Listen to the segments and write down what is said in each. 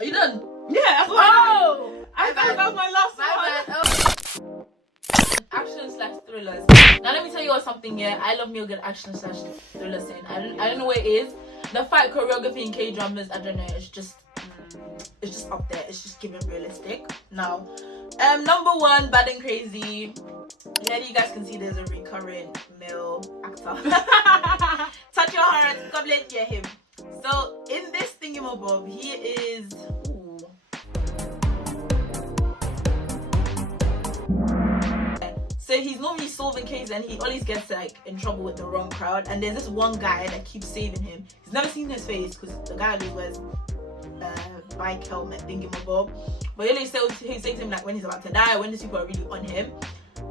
Are you done? Yeah. Oh! I thought that was my last My one. bad. Action/thrillers. Now let me tell you all something here. I love me a good action/thriller scene. I don't know what it is. The fight choreography in K-dramas, I don't know, it's just up there. It's just giving realistic. Now, number one, Bad and Crazy. Yeah, you guys can see there's a recurrent male actor. Touch your heart, God bless you, him. So in this thingamabob, he is. Ooh. So he's normally solving cases and he always gets like in trouble with the wrong crowd. And there's this one guy that keeps saving him. He's never seen his face because the guy always wears bike helmet thingamabob. But he always says to him like when he's about to die, when these people are really on him.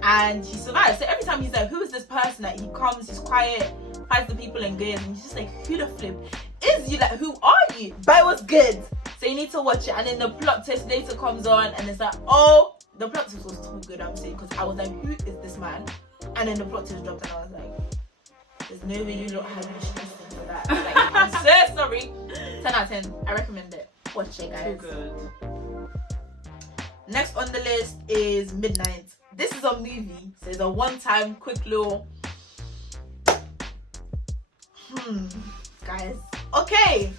And he survives. So every time he's like, who is this person? That he comes, he's quiet, fights the people and goes, and he's just like, who the flip is you? Like, who are you? But it was good. So you need to watch it. And then the plot twist later comes on, and it's like, oh, the plot twist was too good, I'm saying, because I was like, who is this man? And then the plot twist dropped, and I was like, there's no way you don't have me stressing for that. Like, I'm so sorry. 10 out of 10. I recommend it. Watch it, guys. Too good. Next on the list is Midnight. This is a movie, so it's a one-time quick little guys. Okay,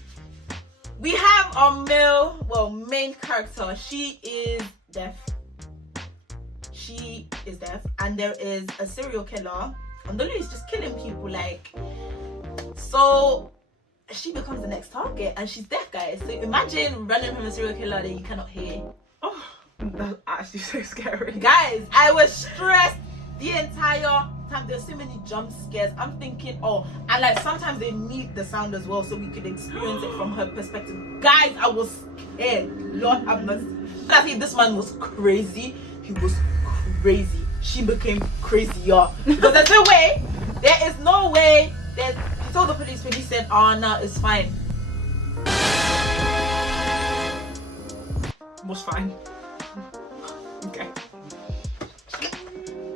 we have our main character. She is deaf, and there is a serial killer, and the lady is just killing people. Like, so she becomes the next target, and she's deaf, guys. So imagine running from a serial killer that you cannot hear. Oh, that's actually so scary. Guys, I was stressed the entire time. There's so many jump scares. I'm thinking, oh, and like sometimes they mute the sound as well so we could experience it from her perspective. Guys, I was scared. Lord have mercy. I think this man was crazy. He was crazy. She became crazier. Because there's no way. There is no way. He told the police said, oh no, it's fine. Was fine. Okay.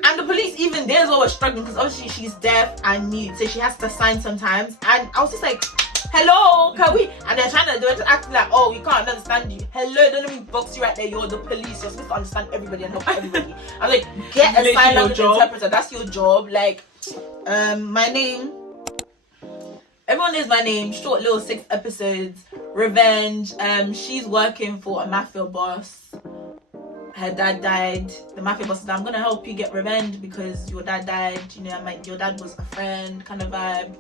And the police even there as well were struggling because obviously she's deaf and mute, so she has to sign sometimes. And I was just like, hello, can we? And they're trying to do it to act like, oh, we can't understand you. Hello, don't let me box you right there. You're the police. You're supposed to understand everybody and help everybody. I'm like, get a sign language interpreter. That's your job. Like, my name. Everyone knows my name. Short little 6 episodes. Revenge. She's working for a mafia boss. Her dad died. The mafia boss said, I'm gonna help you get revenge because your dad died. You know, your dad was a friend, kind of vibe.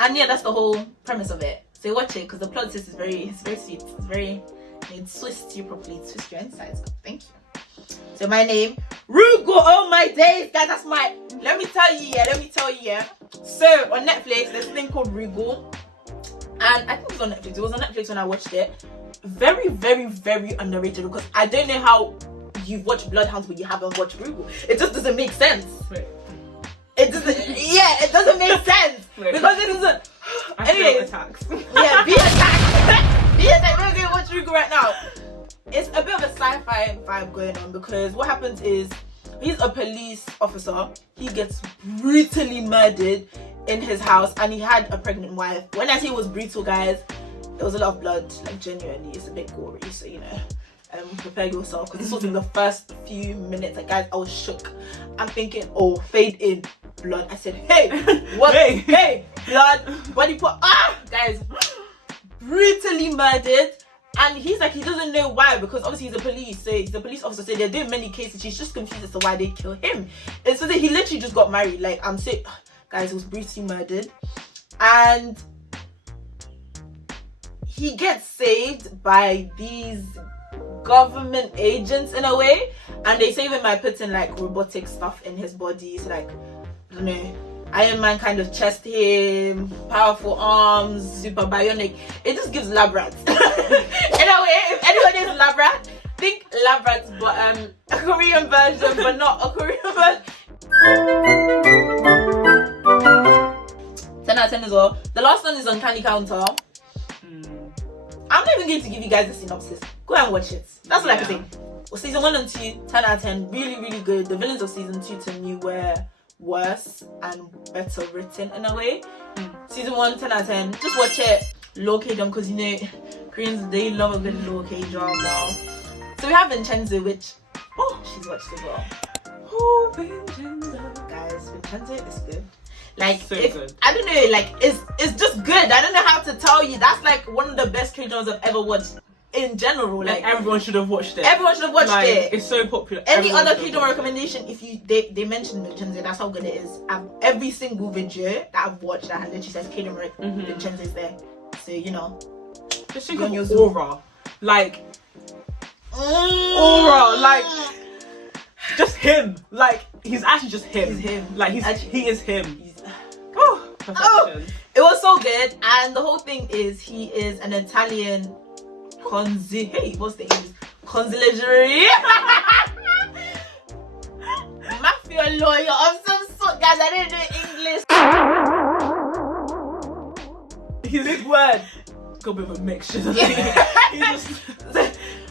And yeah, that's the whole premise of it. So watch it because the plot twist is very sweet. It twists you properly, it twists your insides. Thank you. So my name, Rugo. Oh my days, guys, that's my. Let me tell you. So on Netflix, there's a thing called Rugo, and I think it was on Netflix. It was on Netflix when I watched it. Very, very, very underrated because I don't know how you've watched Bloodhounds but you haven't watched Rugo. It just doesn't make sense. Wait. It doesn't. Yeah, it doesn't make sense because it doesn't. Anyways, attacks. Yeah, be attacked. Be attacked. We're gonna watch Rugo right now. It's a bit of a sci-fi vibe going on because what happens is he's a police officer. He gets brutally murdered in his house, and he had a pregnant wife. When I say it was brutal, guys, there was a lot of blood. Like genuinely, it's a bit gory. So prepare yourself because this was in the first few minutes. Like, guys, I was shook. I'm thinking, oh, fade in blood. I said, hey, what? Hey, blood, body part. Guys, brutally murdered. And he's like, he doesn't know why because obviously he's a police officer. So they're doing many cases. She's just confused as to why they kill him. And so he literally just got married. Like, I'm sick, guys. He was brutally murdered, and he gets saved by these government agents in a way, and they save him by putting like robotic stuff in his body. So like, I don't know, Iron Man kind of chest hair, powerful arms, super bionic. It just gives lab rats. In a way, if anyone is lab rat, think lab rats, but a Korean version, but not a Korean version. 10 out of 10 as well. The last one is Uncanny Counter. I'm not even going to give you guys a synopsis. Go and watch it. That's all I can say. Well, season 1 and 2, 10 out of 10. Really, really good. The villains of season 2 to me were worse and better written in a way. Season 1, 10 out of 10. Just watch it. Locate them because Koreans, they love a good little K-drama. So we have Vincenzo, which she's watched as well. Oh, Vincenzo. Guys, Vincenzo is good. Like, So if, good. I don't know, like, it's just good. I don't know how to tell you. That's like one of the best K-dramas I've ever watched in general. Like, Like, everyone should have watched it. everyone should have watched Like, it. it's so popular. Any Everyone other should have K-drama watched it. recommendation, if they mention Vincenzo, that's how good it is. Every single video that I've watched that literally says K-drama Vincenzo is there. So, you know. Just think Go on of your aura. Like, aura. Like, just him. Like, he's actually just him. He's him. Like, Actually, he is him. Oh, Perfection. it was so good, and the whole thing is he is an Italian what's the English? Consigliere mafia lawyer of some sort, guys. I didn't know English. His big word. Got a bit of a mixture. He just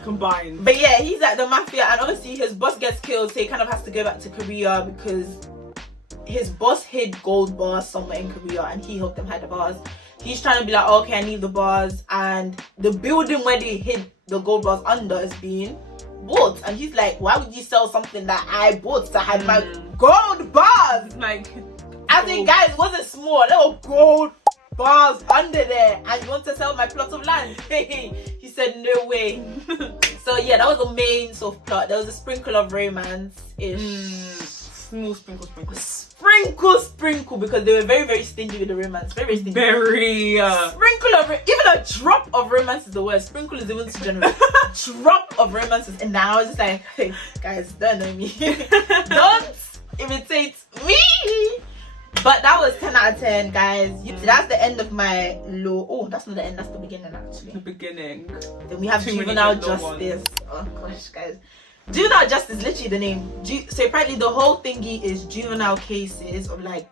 combined. But yeah, he's at the mafia, and obviously his boss gets killed, so he kind of has to go back to Korea because his boss hid gold bars somewhere in Korea, and he helped them hide the bars. He's trying to be like, okay, I need the bars, and the building where they hid the gold bars under is being bought, and he's like, why would you sell something that I bought to hide my gold bars? Like, I think, guys, it wasn't small, little gold bars under there, and you want to sell my plot of land? He said no way. So yeah, that was the main sort of plot. There was a sprinkle of romance-ish. small sprinkle. Sprinkle, because they were very, very stingy with the romance. Very, very stingy. Very Sprinkle of even a drop of romance is the word. Sprinkle is even too generous. Drop of romance is, and now I was just like, hey guys, don't know me. Don't imitate me. But that was 10 out of 10, guys. That's the end of my low. Oh, that's not the end. That's the beginning, actually. the beginning. Then we have Too many juvenile good low justice. Oh gosh, guys. Juvenile justice is literally the name. So apparently the whole thingy is juvenile cases of like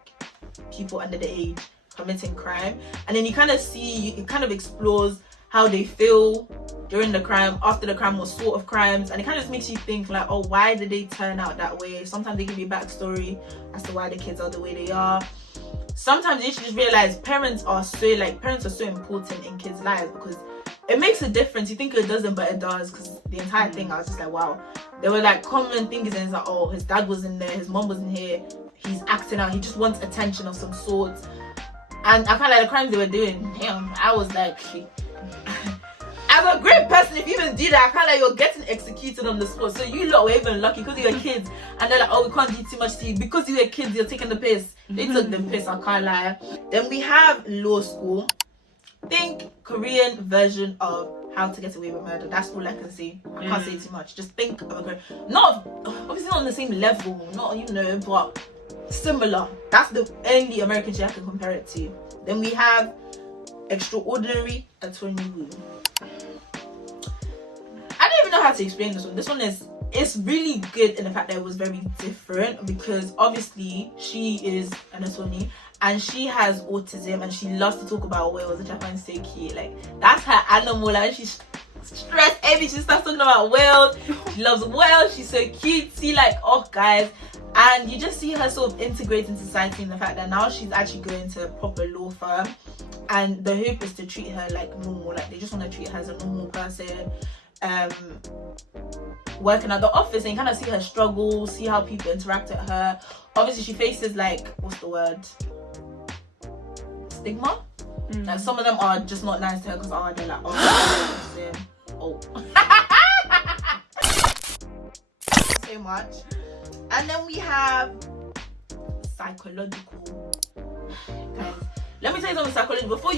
people under the age committing crime, and then you kind of see, it kind of explores how they feel during the crime, after the crime, what sort of crimes, and it kind of just makes you think like, oh, why did they turn out that way? Sometimes they give you a backstory as to why the kids are the way they are. Sometimes you should just realize parents are so important in kids' lives, because it makes a difference. You think it doesn't, but it does, because the entire thing, I was just like, wow. There were like common things, and it's like, oh, his dad was in there, his mom was in here, he's acting out, he just wants attention of some sort. And I kind of like the crimes they were doing. Damn, I was like, as a great person, if you even do that, I kind of like you're getting executed on the spot. So you lot were even lucky because you were kids, and they're like, oh, we can't do too much to you because you were kids. You're taking the piss. They took the piss. I can't lie. Then we have law school. Think Korean version of How to Get Away with Murder. That's all I can say. I can't say too much. Just think of a Korean, obviously not on the same level, not but similar. That's the only American shit I can compare it to. Then we have Extraordinary Attorney Woo. I don't even know how to explain this one. This one it's really good in the fact that it was very different, because obviously she is an attorney and she has autism and she loves to talk about whales, which I find so cute. Like, that's her animal. Like, she's stressed heavy, she starts talking about whales. She loves whales. She's so cute. See, like, oh guys, and you just see her sort of integrate into society, in the fact that now she's actually going to a proper law firm, and the hope is to treat her like normal. Like, they just want to treat her as a normal person. Working at the office, and you kind of see her struggle, see how people interact with her. Obviously she faces, like, what's the word, stigma. Like, some of them are just not nice to her because they're like, so much. And then we have psychological. Guys, let me tell you something psychological. Before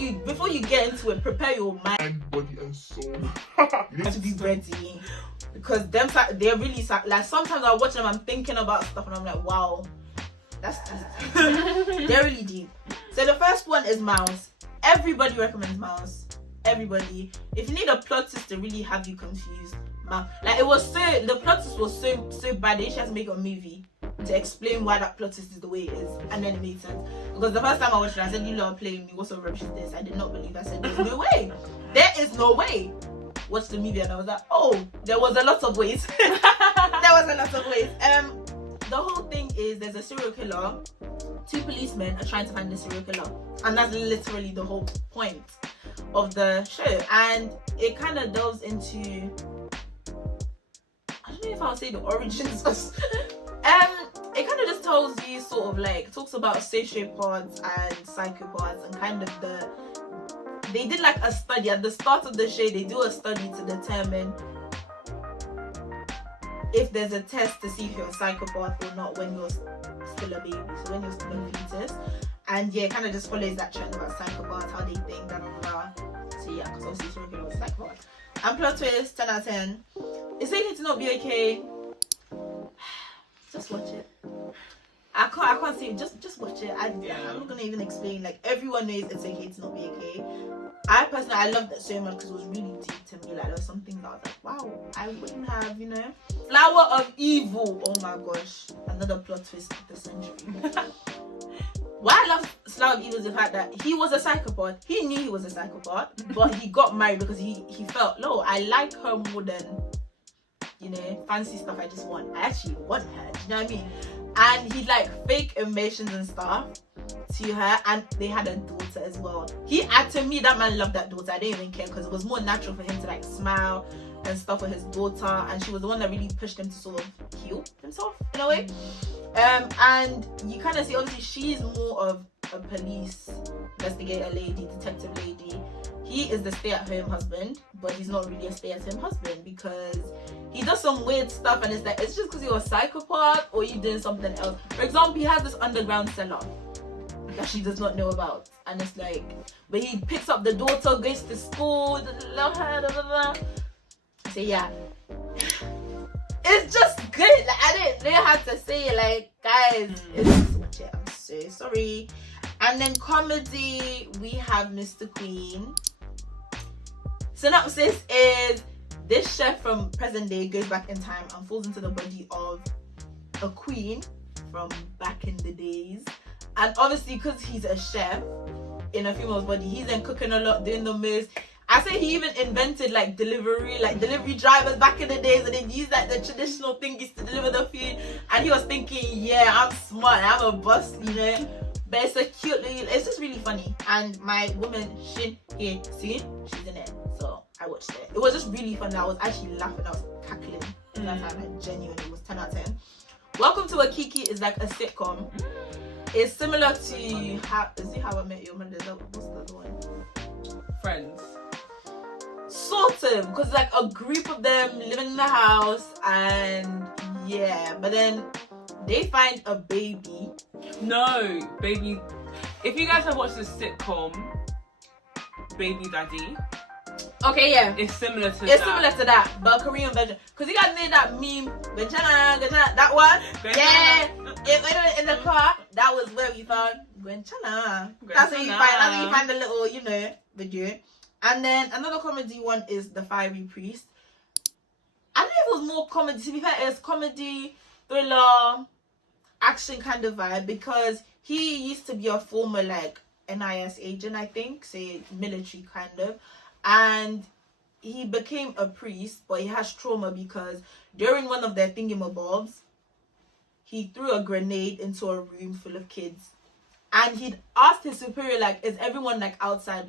you get into it, prepare your mind, body and soul to be ready, because they're really like, sometimes I watch them, I'm thinking about stuff and I'm like, wow, that's deep. They're really deep. So the first one is Mouse. Everybody recommends Mouse. Everybody. If you need a plot twist to really have you confused, Mouse. Like, the plot twist was so bad they had to make a movie to explain why that plot twist is the way it is, and then it made sense. Because the first time I watched it, I said, you lot are playing me, what sort of rubbish is this? I did not believe. I said, there's no way. There is no way. Watched the movie and I was like, oh, there was a lot of ways. The whole thing is, there's a serial killer. 2 policemen are trying to find the serial killer, and that's literally the whole point. of the show, and it kind of delves into, I don't know if I'll say the origins of it kind of just tells you sort of like, talks about sociopaths and psychopaths, and kind of they did like a study at the start of the show. They do a study to determine if there's a test to see if you're a psychopath or not when you're still a baby, so when you're still a fetus. And yeah, it kind of just follows that trend about psychopaths, how they think, blah blah blah. So yeah, because obviously serial killer was a psychopath. And plot twist, 10 out of 10. It's okay to not be okay. Just watch it. I can't say it. Just watch it. I'm not gonna even explain. Like, everyone knows it's okay to not be okay. I personally, I loved it so much because it was really deep to me. Like, there was some things that I was like, wow, I wouldn't have, you know. Flower of Evil. Oh my gosh, another plot twist of the century. Why I love Flower of Evil is the fact that he was a psychopath. He knew he was a psychopath, but he got married because he felt, no, I like her more than, you know, fancy stuff. I just want. I actually want her. Do you know what I mean? And he like fake emotions and stuff to her, and they had a daughter as well. To me, that man loved that daughter. I didn't even care because it was more natural for him to like smile and stuff with his daughter, and she was the one that really pushed him to sort of heal himself in a way. And you kind of see, obviously, she's more of a police investigator lady, detective lady. He is the stay-at-home husband, but he's not really a stay-at-home husband because he does some weird stuff, and it's like, it's just because you're a psychopath or you're doing something else. For example, he has this underground cellar that she does not know about, and it's like, where he picks up the daughter, goes to school, love her, blah, blah, blah. So yeah, it's just good. Like, I didn't know how to say it. Like, guys, just watch it. I'm so sorry. And then comedy, we have Mr. Queen. Synopsis is, this chef from present day goes back in time and falls into the body of a queen from back in the days. And obviously, because he's a chef in a female's body, he's then cooking a lot, doing the most. I say he even invented like delivery drivers back in the days, and they'd use like the traditional thingies to deliver the food. And he was thinking, yeah, I'm smart, I'm a boss, you know. But it's a cute, it's just really funny. And my woman, Shin Hye Soon, she's in it. So I watched it. It was just really fun. I was actually laughing, I was cackling. And that time, like, genuinely, it was 10 out of 10. Welcome to Akiki is like a sitcom. It's similar to How I Met Your Mother. What's the other one? Friends. Sort of, because like a group of them living in the house, and yeah, but then they find a baby. No, baby. If you guys have watched the sitcom Baby Daddy, okay, yeah, it's similar to that, but a Korean version. Because you guys made that meme, Gwenchana, that one. Yeah, in the car, that was where we found Gwenchana. That's where you find the little, you know, video. And then another comedy one is The Fiery Priest. I don't know if it was more comedy. To be fair, it's comedy, thriller, action kind of vibe, because he used to be a former like NIS agent, I think, say military kind of, and he became a priest, but he has trauma because during one of their thingamabobs, he threw a grenade into a room full of kids, and he'd asked his superior, like, is everyone like outside?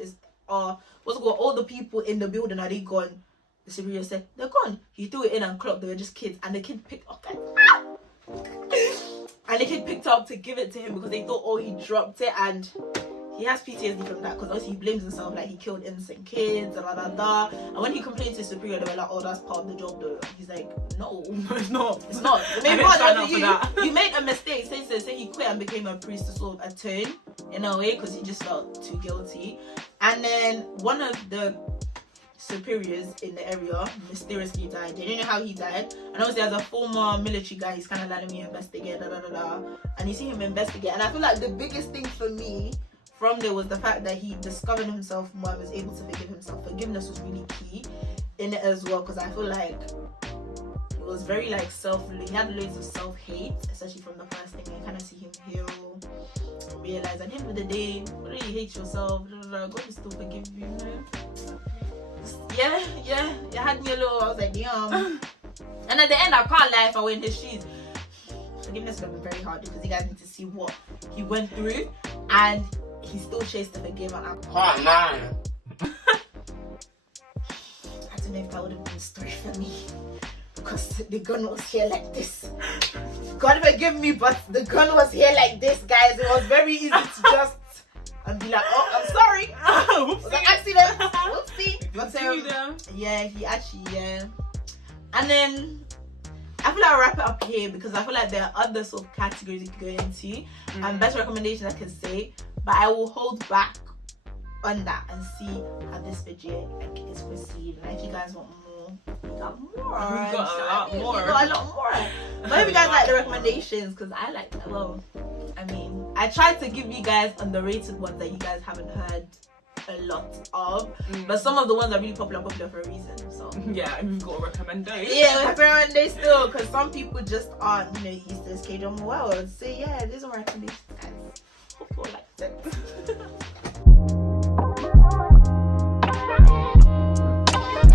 All the people in the building, are they gone? The superior said, they're gone. He threw it in and clocked, they were just kids, and the kid picked up and the kid picked up to give it to him because they thought, oh, he dropped it, and he has PTSD from that because obviously he blames himself, like he killed innocent kids, and when he complained to his superior, they were like, oh, that's part of the job though. He's like, no, it's not. The main part was you made a mistake. Say he quit and became a priest to sort of atone in a way because he just felt too guilty. And then one of the superiors in the area mysteriously died. They didn't know how he died, and obviously as a former military guy, he's kind of letting me investigate, and you see him investigate, and I feel like the biggest thing for me from there was the fact that he discovered himself more and was able to forgive himself. Forgiveness was really key in it as well, because I feel like he was very like he had loads of self-hate, especially from the first thing. You kind of see him heal and realize at the end of the day, whether you hate yourself, God will still forgive you, Yeah, it had me a little, I was like, damn. And at the end, I can't lie, if I were in his shoes, forgiveness would have been very hard, because you guys need to see what he went through, and he still chased to forgive, and I can't lie. don't know if that would have been a story for me because the gun was here like this. God forgive me, but the gun was here like this, guys. It was very easy to just and be like, oh, I'm sorry. It was an accident. Whoopsie. But yeah, he actually, yeah. And then I feel like I'll wrap it up here because I feel like there are other sort of categories you can go into and best recommendations I can say, but I will hold back on that and see how this video like is perceived. And if you guys want more, we got more. We got a lot more. We got a lot more. But if you guys like the recommendations, because I like that. Well, I mean, I tried to give you guys underrated ones that you guys haven't heard a lot of, but some of the ones are really popular for a reason. So yeah, and we've got to recommend those. Yeah, we have to recommend those still, because some people just aren't, used to this K-drama world. So yeah, these are my recommendations, guys. Hope you all liked it.